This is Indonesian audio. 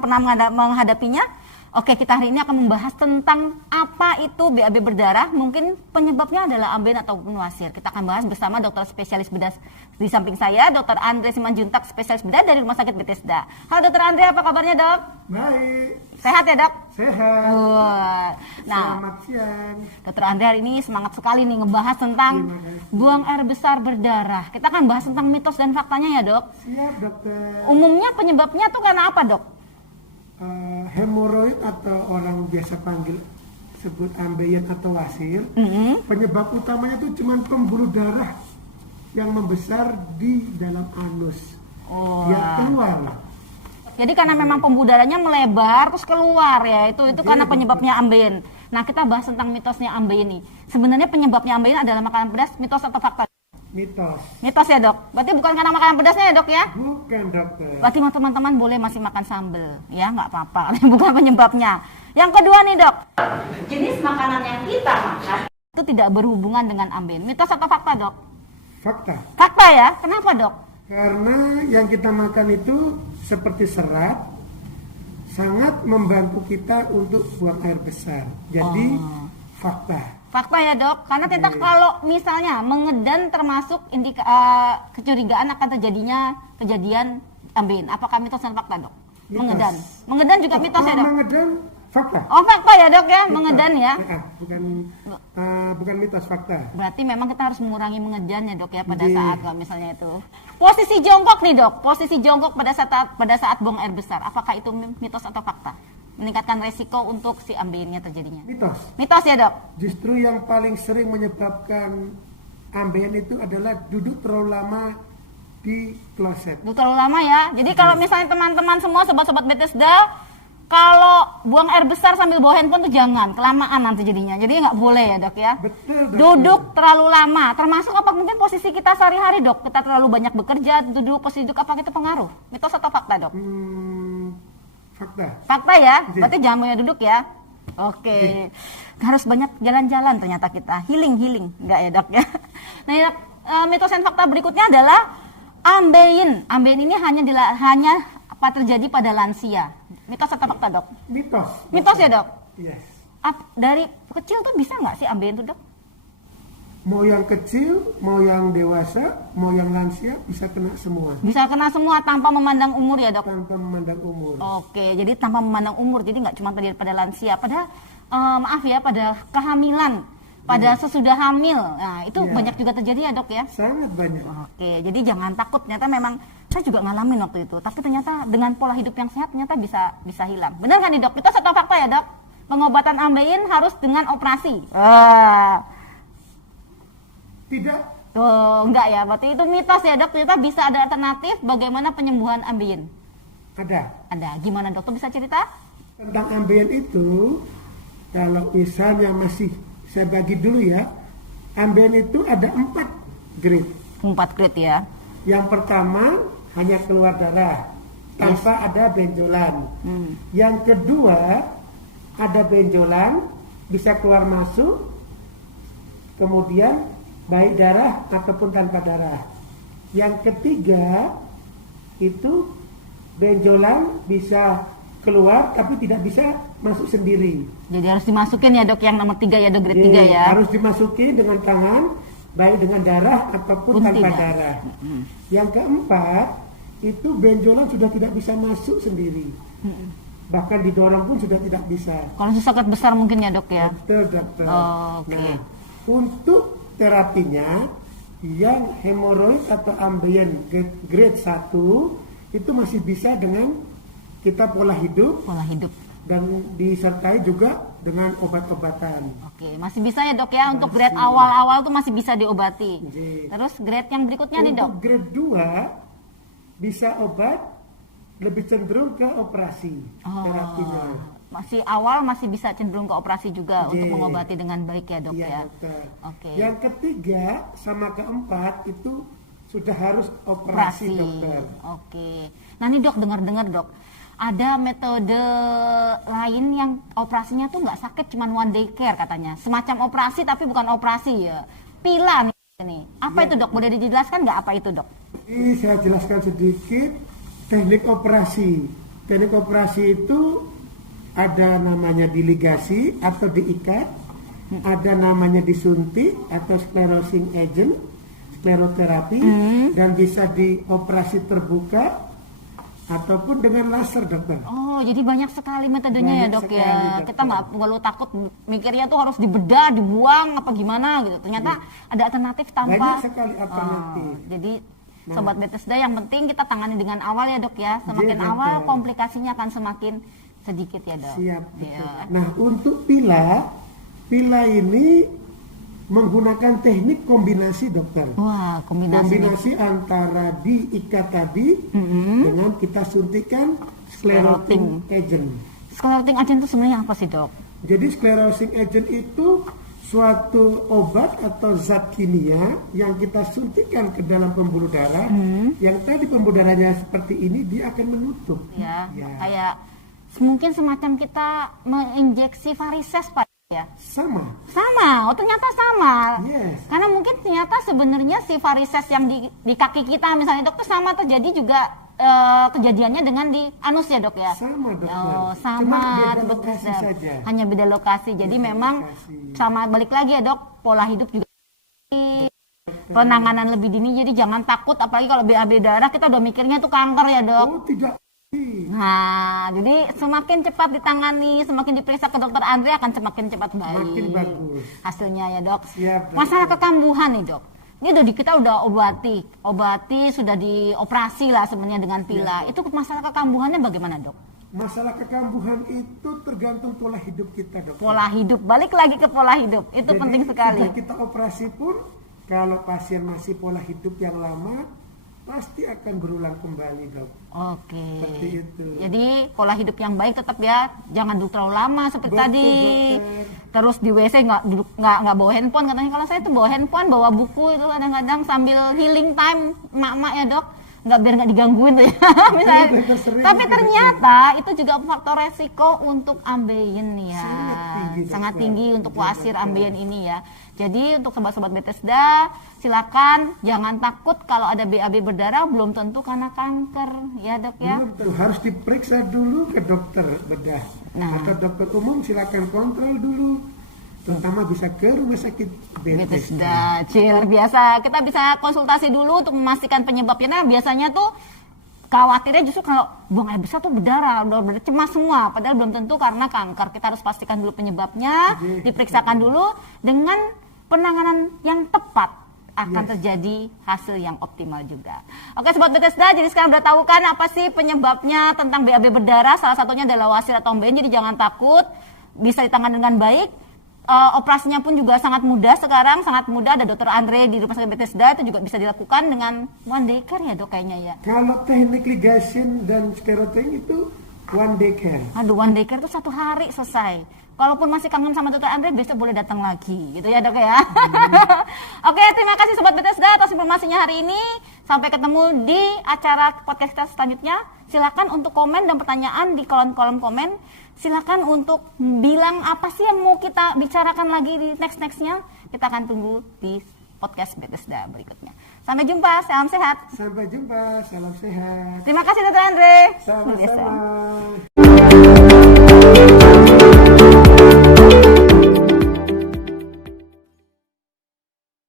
teman-teman pernah menghadapinya. Oke, kita hari ini akan membahas tentang apa itu BAB berdarah. Mungkin penyebabnya adalah ambeien ataupun wasir. Kita akan bahas bersama dokter spesialis bedah di samping saya, Dr. Andre Simanjuntak, spesialis bedah dari Rumah Sakit Bethesda. Halo Dr. Andre, apa kabarnya dok? Baik. Sehat ya dok? Sehat. Nah, selamat siang. Dr. Andre hari ini semangat sekali nih ngebahas tentang buang air besar berdarah. Kita akan bahas tentang mitos dan faktanya ya dok? Siap dokter. Umumnya penyebabnya tuh karena apa dok? Hemoroid atau orang biasa panggil sebut ambeien atau wasir. Penyebab utamanya itu cuma pembuluh darah yang membesar di dalam anus. Dia keluar. Jadi karena memang pembuluh darahnya melebar terus keluar ya, itu karena penyebabnya ambeien. Nah, kita bahas tentang mitosnya ambeien ini. Sebenarnya penyebabnya ambeien adalah makanan pedas, mitos atau fakta? Mitos. Mitos ya dok? Berarti bukan karena makanan pedasnya ya dok ya? Bukan dokter. Berarti teman-teman boleh masih makan sambal, ya nggak apa-apa. Bukan penyebabnya. Yang kedua nih dok, jenis makanan yang kita makan itu tidak berhubungan dengan ambeien. Mitos atau fakta dok? Fakta. Fakta ya? Kenapa dok? Karena yang kita makan itu seperti serat, sangat membantu kita untuk buang air besar. Jadi fakta. Fakta ya dok, karena kita kalau misalnya mengedan termasuk kecurigaan akan kejadian ambeien. Apakah mitos dan fakta dok? Mitos. Mengedan juga mitos ya dok? Mengedan fakta. Oh fakta ya dok ya, Fakta. mengedan ya? Bukan mitos, fakta. Berarti memang kita harus mengurangi mengedan ya dok ya pada saat kalau misalnya itu. Posisi jongkok nih dok, posisi jongkok pada saat buang air besar. Apakah itu mitos atau fakta? Meningkatkan resiko untuk si ambeiennya terjadinya. Mitos ya dok? Justru yang paling sering menyebabkan ambeien itu adalah duduk terlalu lama di kloset. Duduk terlalu lama ya. Jadi kalau misalnya teman-teman semua sobat-sobat Bethesda, kalau buang air besar sambil bawa handphone tuh jangan, kelamaan nanti jadinya. Jadi nggak boleh ya dok ya. Betul. Duduk terlalu lama, termasuk apa mungkin posisi kita sehari-hari dok. Kita terlalu banyak bekerja, posisi duduk apa itu pengaruh? Mitos atau fakta dok? Fakta. Fakta ya, berarti jangan banyak duduk ya. Oke. Harus banyak jalan-jalan ternyata kita. Healing, enggak ya dok ya. Nah ya, mitos dan fakta berikutnya adalah ambeien. Ambeien ini hanya apa terjadi pada lansia. Mitos atau fakta dok? Mitos. Mitos ya dok? Yes. Dari kecil tuh bisa nggak sih ambeien tuh dok? Mau yang kecil, mau yang dewasa, mau yang lansia bisa kena semua. Bisa kena semua tanpa memandang umur ya dok? Tanpa memandang umur. Oke, jadi tanpa memandang umur, jadi nggak cuma terjadi pada lansia, pada maaf ya, pada kehamilan, pada sesudah hamil, nah itu banyak juga terjadi ya dok ya? Sangat banyak. Oke, jadi jangan takut, ternyata memang saya juga ngalamin waktu itu, tapi ternyata dengan pola hidup yang sehat ternyata bisa hilang. Benar kan nih dok? Itu satu fakta ya dok? Pengobatan ambeien harus dengan operasi. Tidak. Enggak ya, berarti itu mitos ya dok, ternyata bisa ada alternatif bagaimana penyembuhan ambeien. Ada. Gimana dokter bisa cerita? Tentang ambeien itu, kalau misalnya saya bagi dulu ya, ambeien itu ada 4 grade. 4 grade ya. Yang pertama hanya keluar darah tanpa ada benjolan. Yang kedua ada benjolan, bisa keluar masuk, kemudian baik darah ataupun tanpa darah. Yang ketiga itu benjolan bisa keluar tapi tidak bisa masuk sendiri. Jadi harus dimasukin ya dok, yang nomor 3 ya dok, grade 3 ya. Harus dimasukin dengan tangan, baik dengan darah ataupun tanpa darah. Yang keempat itu benjolan sudah tidak bisa masuk sendiri. Bahkan didorong pun sudah tidak bisa. Kalau sangat besar mungkin ya dok ya. Betul dokter. Oke. Nah, untuk terapinya yang hemoroid atau ambeien grade 1 itu masih bisa dengan kita pola hidup dan disertai juga dengan obat-obatan. Oke, masih bisa ya dok ya, untuk grade awal-awal tuh masih bisa diobati. Terus grade yang berikutnya nih dok? Untuk grade 2 bisa obat, lebih cenderung ke operasi terapinya. Masih awal masih bisa cenderung ke operasi juga untuk mengobati dengan baik ya dok ya. Oke. Yang ketiga sama keempat itu sudah harus operasi. Dokter. Oke. Nah nih dok, dengar-dengar dok, ada metode lain yang operasinya tuh nggak sakit, cuman one day care katanya. Semacam operasi tapi bukan operasi ya. Pila nih. Apa itu dok? Boleh dijelaskan nggak apa itu dok? Ini saya jelaskan sedikit teknik operasi. Teknik operasi itu ada namanya diligasi atau diikat, ada namanya disuntik atau sclerosing agent, skleroterapi, dan bisa dioperasi terbuka ataupun dengan laser, dokter. Oh, jadi banyak sekali metodenya Banyak ya dok sekali, ya. dokter. Kita nggak perlu takut mikirnya tuh harus dibedah, dibuang apa gimana gitu. Ternyata ada alternatif tanpa. Banyak sekali alternatif. Jadi sobat Bethesda yang penting kita tangani dengan awal ya dok ya. Semakin Iya, awal dokter. komplikasinya akan semakin sedikit ya dok. Siap. Iya. Betul. Nah, untuk pila ini menggunakan teknik kombinasi, dokter. Wah, kombinasi. Kombinasi antara diikat tadi dengan kita suntikan sclerosing agent. Sclerosing agent itu sebenarnya apa sih dok? Jadi sclerosing agent itu suatu obat atau zat kimia yang kita suntikan ke dalam pembuluh darah. Yang tadi pembuluh darahnya seperti ini, dia akan menutup. Ya, Ya. kayak mungkin semacam kita menginjeksi varises pak ya. Sama. Sama, oh ternyata sama. Yes. Karena mungkin ternyata sebenarnya si varises yang di kaki kita misalnya dok tuh sama terjadi juga kejadiannya dengan di anus ya dok ya. Sama, dokter. Oh, Cuma sama beda Sobat lokasi Bethesda. saja. Hanya beda lokasi. Jadi Beda memang lokasi. sama balik lagi ya dok, pola hidup juga penanganan lebih dini. Jadi jangan takut apalagi kalau BAB darah kita udah mikirnya tuh kanker ya dok. Oh, tidak. Nah, jadi semakin cepat ditangani, semakin diperiksa ke dokter Andre akan semakin cepat baik. Makin bagus. Hasilnya ya dok. Siap, dokter. Masalah kekambuhan nih dok. Ini kita udah obati sudah dioperasi lah sebenarnya dengan pila. Itu masalah kekambuhannya bagaimana dok? Masalah kekambuhan itu tergantung pola hidup kita, dokter. Pola hidup, balik lagi ke pola hidup. Itu Jadi, penting sekali. sudah kita operasi pun, kalau pasien masih pola hidup yang lama, pasti akan berulang kembali, dok. Oke. Seperti itu. Jadi pola hidup yang baik tetap ya, jangan duduk terlalu lama seperti Betul, tadi. dokter. Terus di WC nggak bawa handphone katanya. Kalau saya tuh bawa handphone, bawa buku itu kadang-kadang sambil healing time emak-emak ya dok. Nggak biar nggak digangguin tuh ya. Misalnya. Dokter, sering Tapi begitu. ternyata itu juga faktor resiko untuk ambeien ya. Sangat tinggi, dokter. Untuk Iya, wasir dokter. ambeien ini ya. Jadi untuk sobat-sobat Bethesda, silakan jangan takut kalau ada BAB berdarah belum tentu karena kanker ya dok ya. Belum tentu, harus diperiksa dulu ke dokter bedah. Nah. Atau dokter umum, silakan kontrol dulu. Terutama bisa ke rumah sakit Bethesda. Bethesda, Cil. Biasa kita bisa konsultasi dulu untuk memastikan penyebabnya. Nah, biasanya tuh khawatirnya justru kalau buang air besar tuh berdarah, udah cemas semua. Padahal belum tentu karena kanker. Kita harus pastikan dulu penyebabnya, diperiksakan dulu dengan penanganan yang tepat akan terjadi hasil yang optimal juga. Oke sobat Bethesda, jadi sekarang udah tahu kan apa sih penyebabnya tentang BAB berdarah? Salah satunya adalah wasir atau ambeien. Jadi jangan takut, bisa ditangani dengan baik. Operasinya pun juga sangat mudah sekarang, sangat mudah. Ada dokter Andre di rumah sakit Bethesda, itu juga bisa dilakukan dengan one day care ya dok kayaknya ya. Kalau teknik ligation dan scleroting itu one day care. Aduh, one day care itu 1 hari selesai. Kalaupun masih kangen sama dokter Andre, besok boleh datang lagi, gitu ya dok ya. Oke, terima kasih sobat Bethesda atas informasinya hari ini. Sampai ketemu di acara podcast kita selanjutnya. Silakan untuk komen dan pertanyaan di kolom-kolom komen. Silakan untuk bilang apa sih yang mau kita bicarakan lagi di nextnya. Kita akan tunggu di podcast Bethesda berikutnya. Sampai jumpa, salam sehat. Sampai jumpa, salam sehat. Terima kasih dokter Andre. Sama-sama.